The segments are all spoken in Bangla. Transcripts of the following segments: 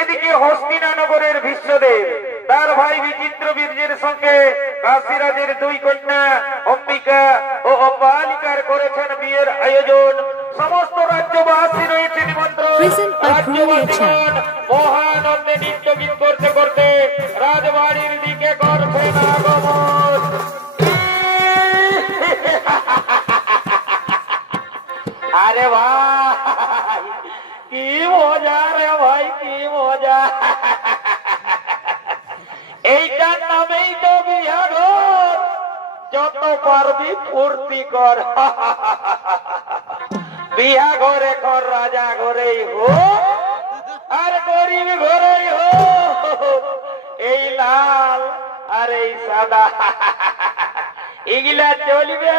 এদিকে হস্তিনানগরের ভীষ্মদেব তার ভাই বিচিত্র বীর্যের সঙ্গে কাশীরাজের দুই কন্যা অম্বিকা ও অম্বালিকার করেছেন বিয়ের আয়োজন। সমস্ত রাজ্যবাসী রয়েছে নিমন্ত্রণ। রাজ্যবাসীগণ মহানন্দে নৃত্য গীত করতে করতে রাজবাড়ির দিকে করছেন আগমন। আরে ভাই কি মজা রে ভাই, কি মজা! এইটার নামেই তো বিয়া ঘর। যত পারবি ফুর্তি কর। বিয়া ঘরে কর, রাজা ঘরেই হো আর গরিব ঘরেই হো। এই লাল আর এই সাদা এগুলা চলবে,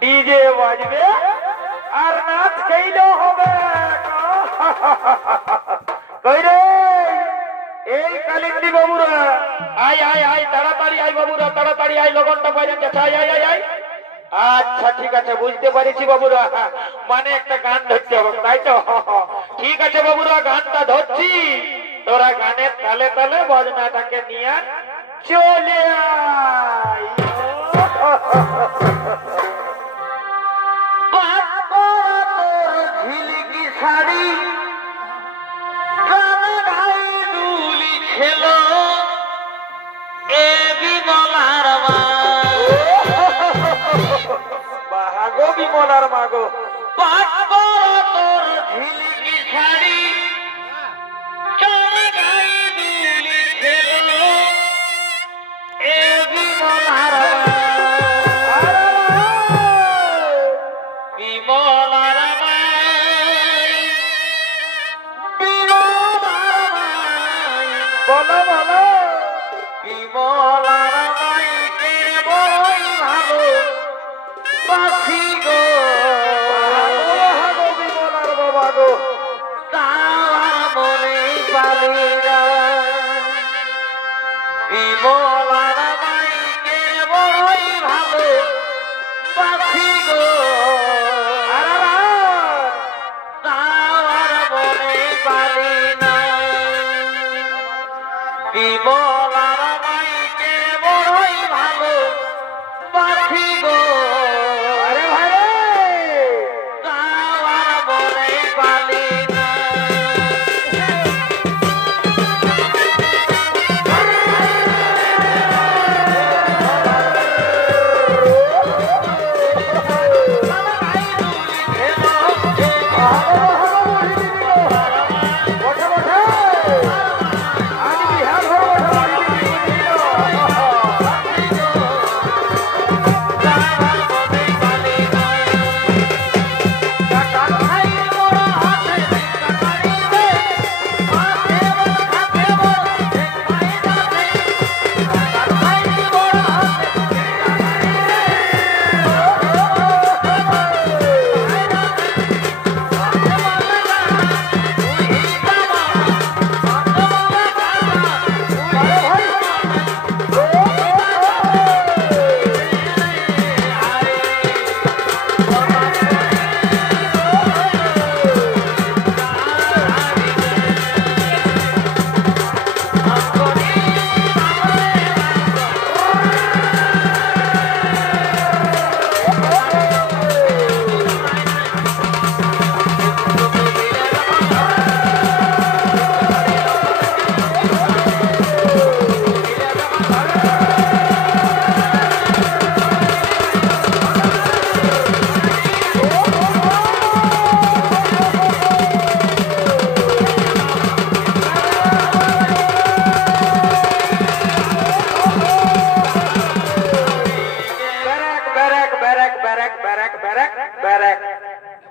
ডিজে বাজবে আর নাচ খেলেও হবে। এই কালিন্দী বাবুরা আয় আয় আয়, তাড়াতাড়ি আয় বাবুরা, তাড়াতাড়ি আয়, লগনটা বাজান যাচ্ছে, আয় আয় আয় আয়। আচ্ছা ঠিক আছে, বুঝতে পারিছি বাবুরা, মানে একটা গান ধরতে হবে তাই তো? ঠিক আছে বাবুরা, গানটা ধরছি, তোরা গানের তালে তালে বজনাটাকে নিয়ে চলে আয়। ঝিলিকি শাড়ি খেলো এ বিমলার মা, বাহাগো বিমলার মাগো, তোর ঝিলিকি শাড়ি গাই দুলি খেলো এ বিমলার মা, বিমলার মা, বলো বলো, বিমলার মাইকে বড়ই ভালো বাসি গো, বিমলার বাবা গো, তার মনে পালি না, বিমলার মাইকে বড়ই ভালো বাসি গো, তার মনে পালি না, বিমলার মাইকে বড়ই ভালো বাসি গো। আরে ভাই তার মনে পালি না।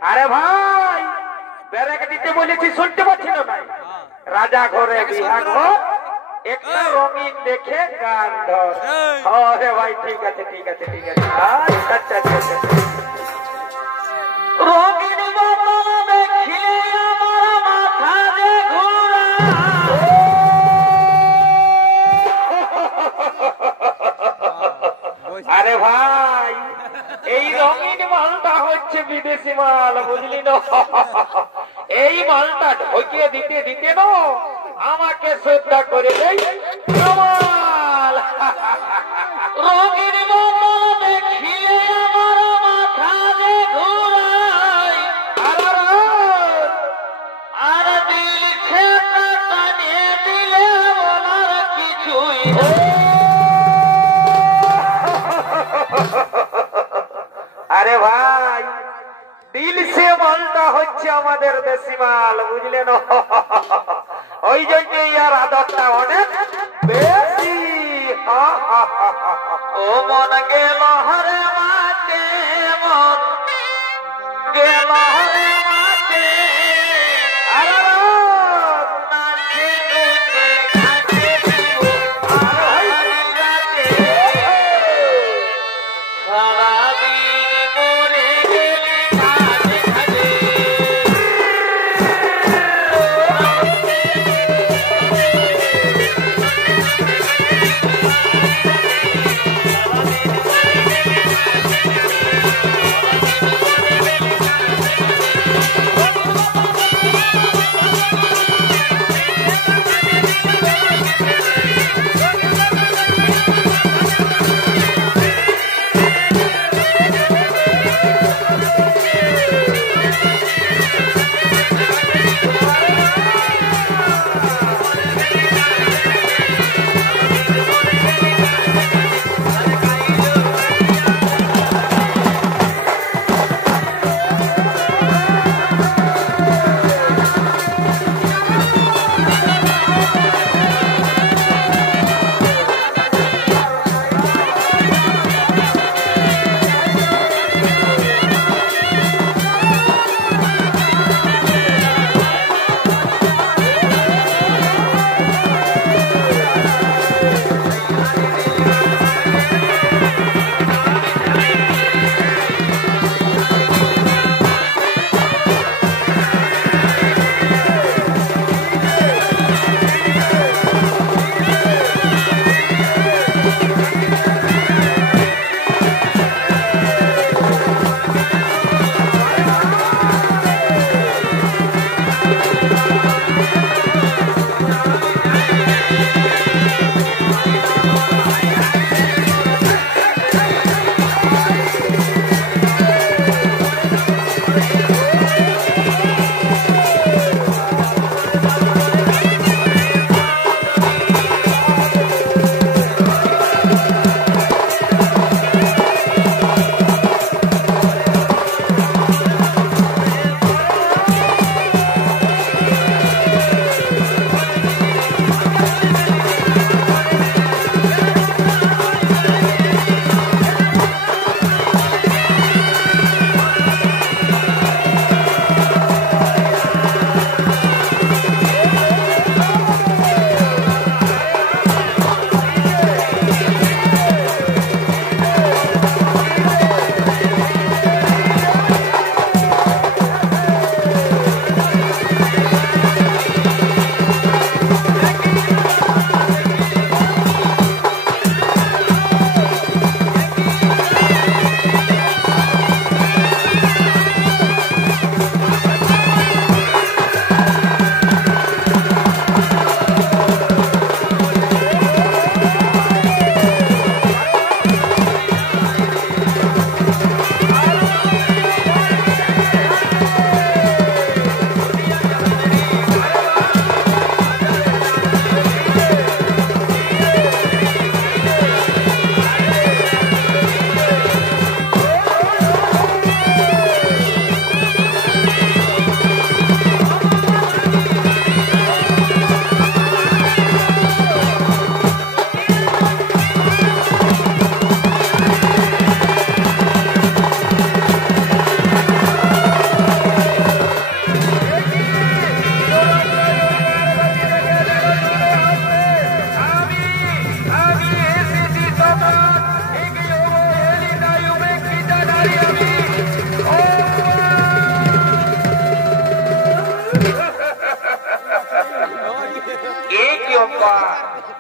আরে ভাই ব্যারাক দিতে বলেছি, শুনতে পাচ্ছি না ভাই? রাজা ঘরে বিহা ঘর, একটা রঙিন দেখে গান ধর। হ্যাঁ ভাই, ঠিক আছে ঠিক আছে ঠিক আছে। আচ্ছা আচ্ছা আচ্ছা, রঙিন বাবা দেখিলে আমার মাথা যে ঘোরা। আরে ভাই এই রঙিন মালটা হচ্ছে বিদেশি মাল, বুঝলি না? এই মালটা ঢকিয়ে দিতে দিতে না আমাকে শ্রদ্ধা করে দেয় কামাল। রঙিন মঙ্গল দেখিয়ে আমার মাথা যে ঘুরায় আর দিল ছেঁকা নিয়ে দিলে বলার কিছুই। আরে ভাই দিল সে মালটা হচ্ছে আমাদের দেশি মাল, বুঝলেন? ওই জন্যই আর আদরটা অনেক বেশি। ও মন গেল হরে মাতে, মন গেল হরে মাতে,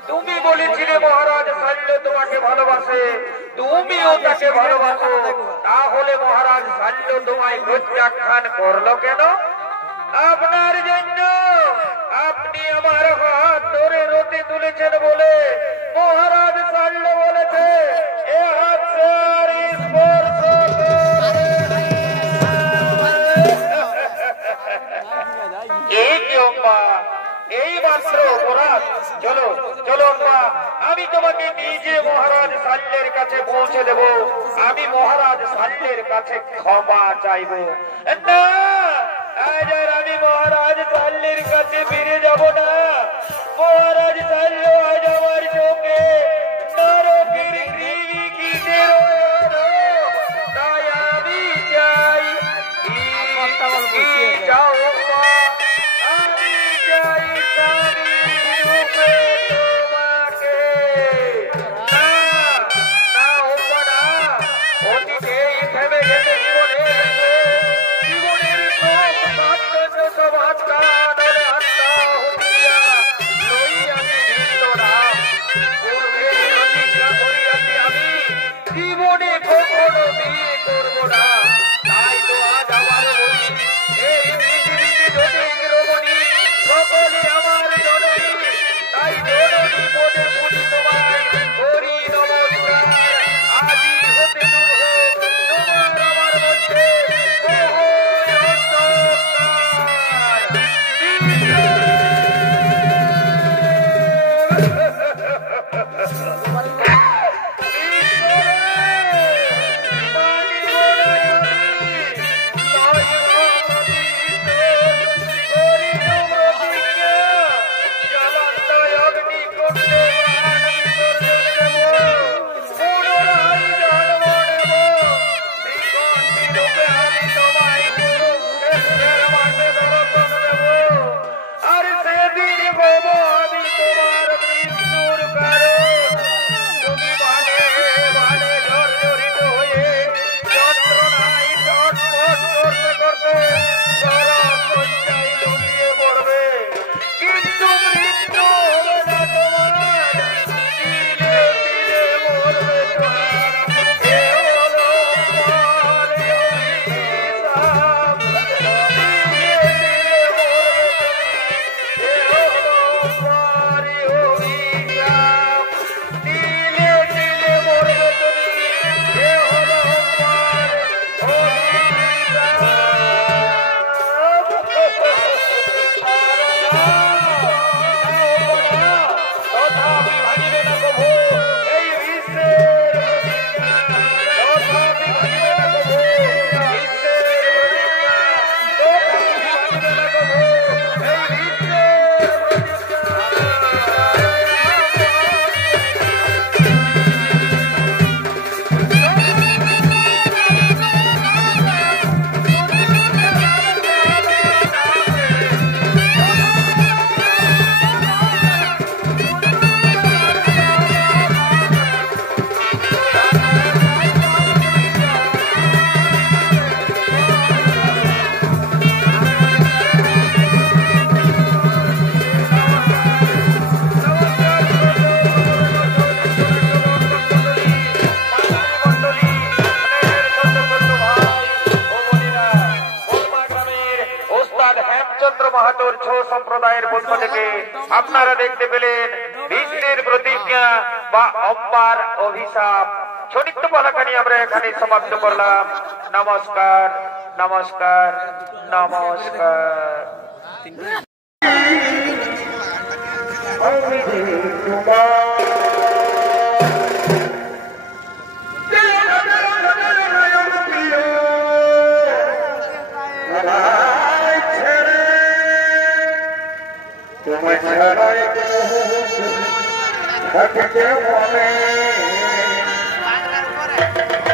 তুমি বলেছিলে মহারাজ শাল্য তোমাকে ভালোবাসে, তুমিও তাকে ভালোবাসো, তাহলে মহারাজ শাল্য তোমায় প্রত্যাখ্যান করলো কেন? আপনার জন্য আপনি আমার হাত ধরে রতি তুলেছেন বলে মহারাজ সাল্ল বলেছে এ হাত আর স্পর্শ এই মাত্র অপরাধ। চলো চলো আম্মা, আমি তোমাকে নিজে মহারাজ সাল্লের কাছে পৌঁছে দেব। আমি মহারাজ সাল্লের কাছে ক্ষমা চাইব না। আজ আর আমি মহারাজ সাল্লের কাছে ফিরে যাব না। মহারাজ সাল্ল আজ আমার চোখে নরকের কৃমিকীটে তাই আমি চাই যাও আমি চাই তোমাকে না হোক না অতীতে থেমে গেছে জীবনের সব আটকা নলে আটকা হুঁড়িয়া লই আমি ভিন্ন নাম পূর্বে প্রতিজ্ঞা করিয়াছি আমি জীবনে কখনো বিয়ে করবো না। তাই তো আজ আমার বলি এই পৃথিবীতে যতই রমণী সকলে আমার জননী। তাই জননী বলে বলি তোমায় করি নমস্কার। আজি হতে দূর হোক তোমার আমার মধ্যে সম্প্রদায়ের পক্ষ থেকে আপনারা দেখতে পেলেন বিষ্ণুর প্রতিজ্ঞা বা অম্বার অভিশাপ। ছোট্ট বলাখানি আমরা এখানে সমাপ্ত করলাম। নমস্কার নমস্কার নমস্কার। তোমায় ছাড়াই থাকতে মনে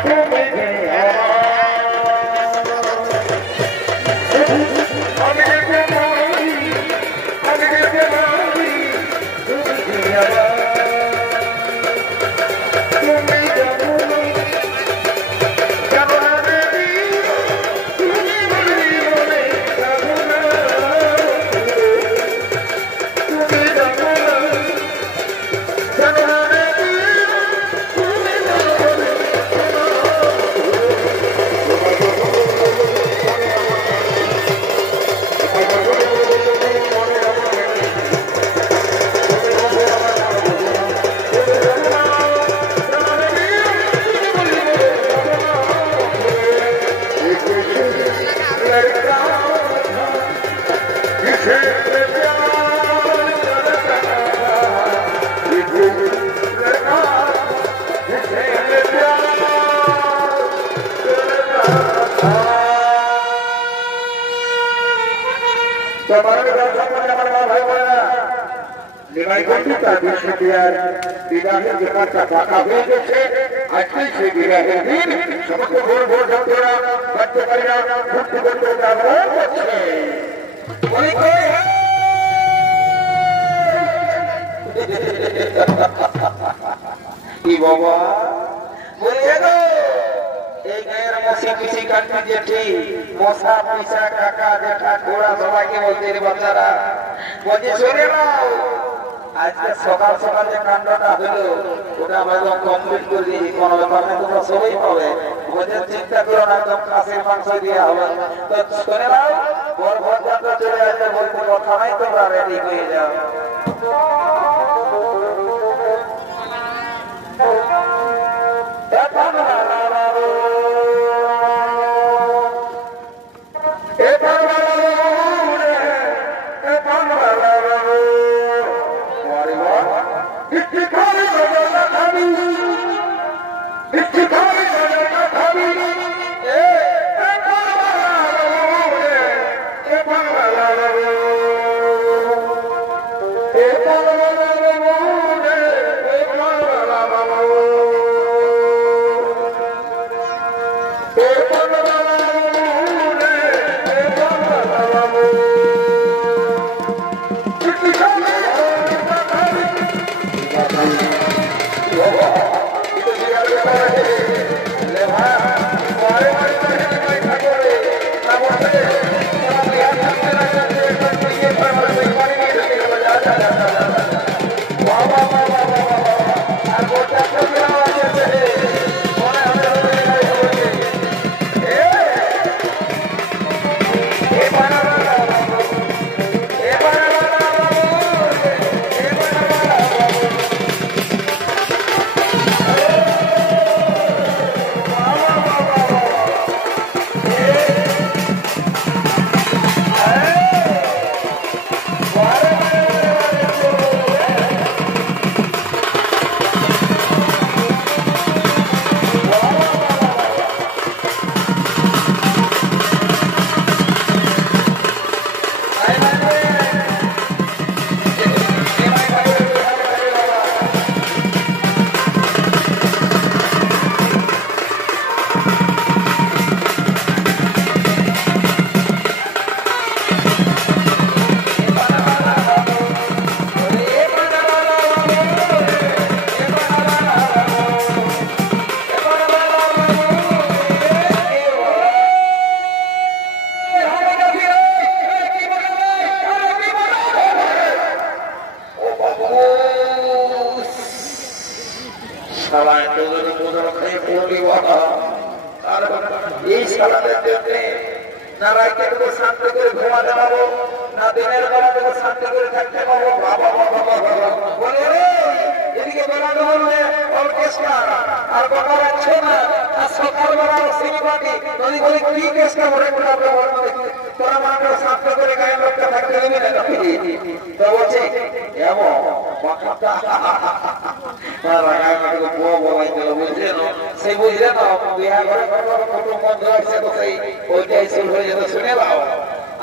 তুমি আমি তুমি বিবাহের ব্যাপারটা ফাঁকা হয়ে গেছে। আজকে সেই বিবাহের দিন সমস্ত ভোর ভোর যাত্রীরা বাচ্চাকারীরা ঘুরতে ঘুরতে ব্যবহার করছে। কি বাবা বলিয়ে গো এই গায়ের মশি পিসি কাটতে জেঠি মশা পিসা কাকা জেঠা ঘোড়া সবাইকে বলতে রে বাচ্চারা বলছে শুনে নাও আজকে সকাল সকাল যে কাণ্ডটা হলো ওটা আমরা একদম কমপ্লিট করে দিয়েছি। কোনো ব্যাপার নেই, তোমরা সবাই পাবে। বলছে চিন্তা করো না, একদম খাসির মাংস দেওয়া হবে। তো শুনে নাও ভোর ভোর যাত্রা চলে আসবে বলতে কথা নাই, তোমরা রেডি হয়ে যাও। এই সালাদের জন্য না রাইতে দেবো শান্তি করে ঘুমাতে পাবো, না দিনের বেলা দেবো শান্তি করে থাকতে পাবো। বাবা বাবা বাবা বলে এদিকে বেড়ানো বললে অর্কেস্ট্রার আর বাবা রাখছে না, আর সকালবেলা সিনেমাটি নদী বলে কি কেসটা ভরে তোরা মাত্র শান্ত করে গায়ে লোকটা থাকতে দেবে না। তো বলছে এমন সেই বুঝলে না বিয়া ঘরে কুটুম বন্ধু আসছে তো সেই ওইটাই শুরু হয়ে যেত। শুনে দাও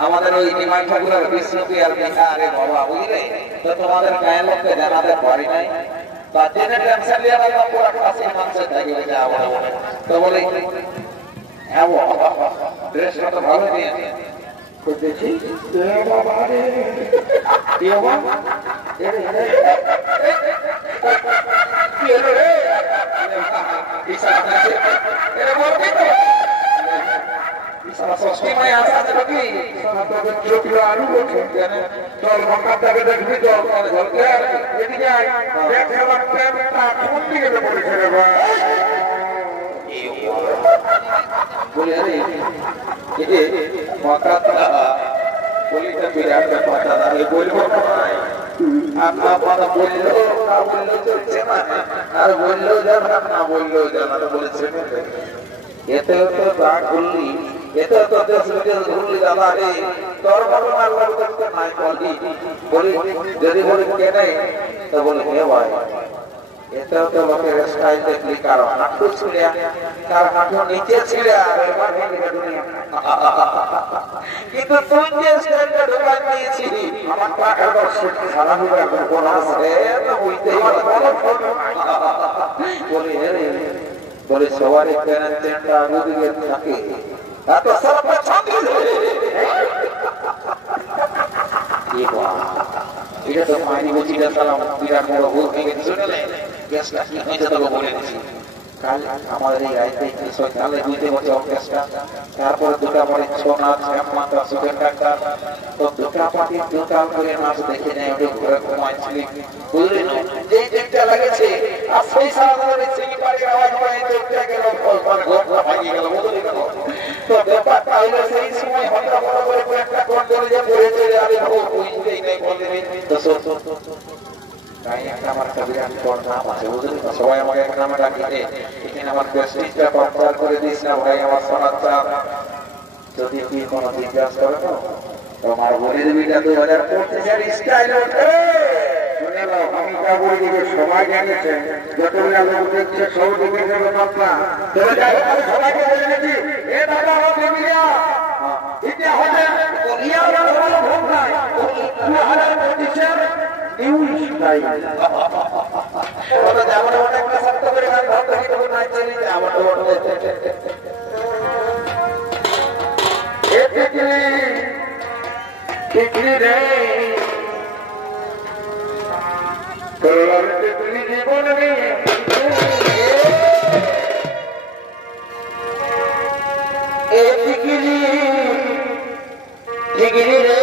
আমাদের ওই নিমাই ঠাকুরের বিষ্ণুপি আর বিহারে বাবা বুঝলে তো তোমাদের গায়ের লোককে জানাতে পারি নাই বা জেনে টেনশন নিয়ে রাখলাম পুরা খাসির মাংস থাকবে যাবো তো বলে এমন ড্রেসটা তো ভালো নিয়ে দেখি আলু বলছে চল মক্কাটাকে দেখবি তো এদিকে কোন দিকে পড়েছে রে ভাই বলে মক্কাটা বলিটা বিরাট ব্যাপার দাদা বলবো আপনারা বললো না বললেও চলছে না, আর বললেও জানা না বললেও জানা বলেছে এতেও তো তা করলি এটা তো দেশ বিদেশ ঘুরলি দাদা রে তোর ঘটনার করতে নাই বলি যদি বলি কেনে তো বলে হে ভাই এটা তো লোকের স্টাইল দেখলি কারো হাঁটু ছিঁড়ে কার হাঁটু নিচে ছিঁড়ে আর এবার ভেঙে দুনিয়া কিন্তু তুই যে স্টাইলটা ঢোকাই দিয়েছিস আমার টাকার দর্শন সারা হবে কোন আছে তো বুঝতেই বলি হে বলে সবারই প্যারেন্ট চেনটা দুদিকে থাকে এত সারা ছাতি এটা তো মাইনি বুঝি সালাম বিরাট বড় ভুল ভেঙে শুনলে গ্যাসটা কি হয়েছে তোকে বলে দিচ্ছি কাল আমাদের এই আইতে কালে বুঝতে হচ্ছে অর্কেস্ট্রা তারপরে দুটা পরে ছৌ নাচ একমাত্রা সুখের ডাক্তার তো দুটা পার্টি দুটাল করে নাচ দেখে নেয় ওটা ঘুরে ঘুমাইছিলি বুঝলি না যেই দিকটা লাগেছে আর সেই সারা ধরে সিঁড়ি পাড়ির আওয়াজ হয় এই দিকটা গেল মানে ঘরটা ভাঙিয়ে গেল বুঝলি না তো ব্যাপারটা হইলো সেই সময় হঠাৎ বড় করে একটা কোন করে যে পড়ে চলে আমি বুঝতেই নেই বলে তো তাই একটা আমার কবিরান নাম আছে বুঝলি না সবাই আমাকে একটা নামে ডাকি এখানে আমার প্রেস্টিজটা কম্পেয়ার করে দিস না ভাই আমার শোনার চাপ যদি তুই কোনো জিজ্ঞাসা করে তো তোমার বলে দিবি 2025 স্টাইল ওঠে শুনে নাও আমি যা বলি যে সবাই জানেছে যতগুলো লোক দেখছে সব দেখে যাবে বাপা তবে যাই হোক সবাইকে বলে দিচ্ছি এ দাদা ও দেবিয়া এটা হবে বলিয়া ভালো ভোগ নাই 2025 নিউ স্টাইল ওটা যেমন একটা শব্দ করে গান ধরতে কি তখন নাই চলি আমার তো টিকলি রে তোর টিকলি জীবন রে এ টিকলি টিকলি রে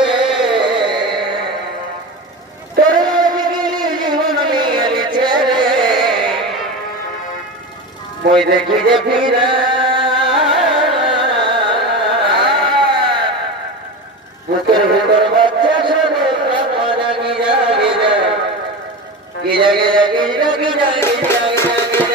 তোর টিকলি জীবন নিয়ে ছেড়ে মই দেখি যে ফিরা বুকের ভিতর বাচ্চা সরে মারা গিরা গিরা গিরা গিরা গিরা গিরা গিরা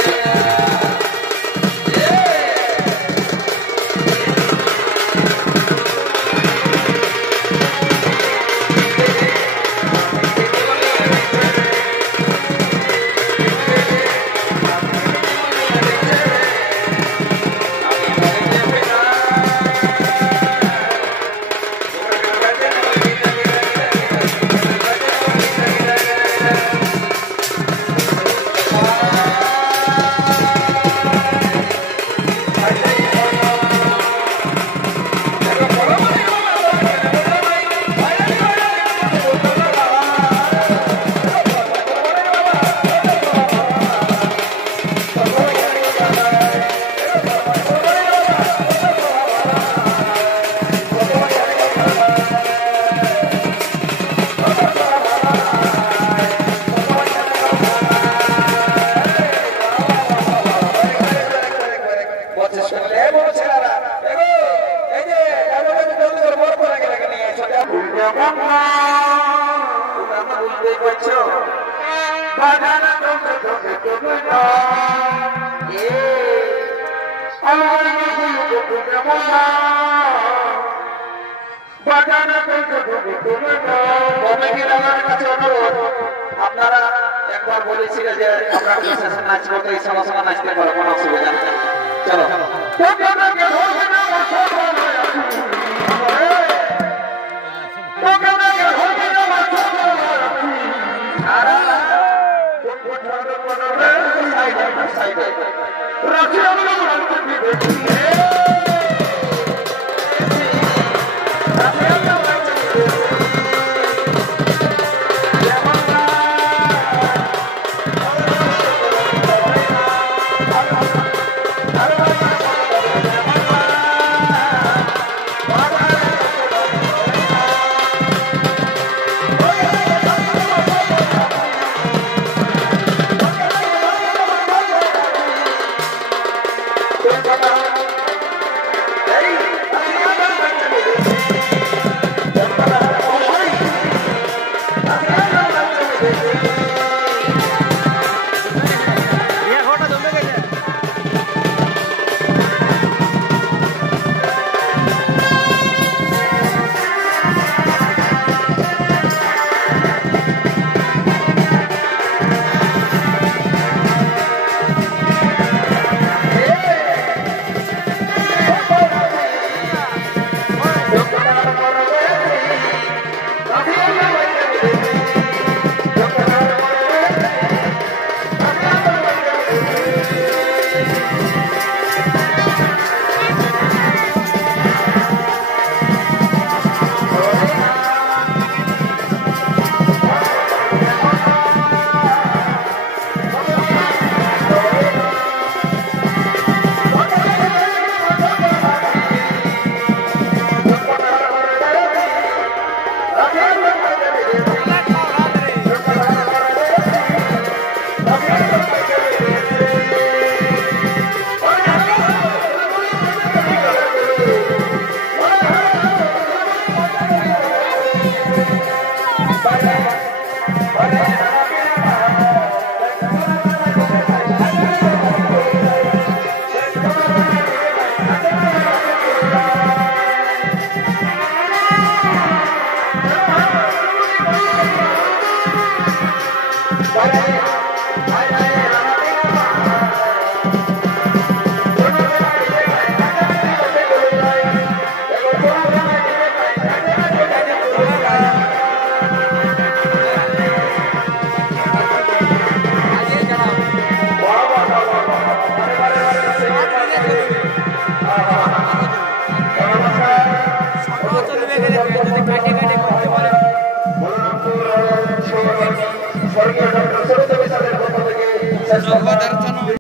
আপনারা একবার বলেছিলেন যে আমরা নাচ করতে সমস্যা নাচতে পারবো কোনো অসুবিধা নেই চলো স্বর্গীয় ডক্টর সরস্বতী স্যারের পক্ষ থেকে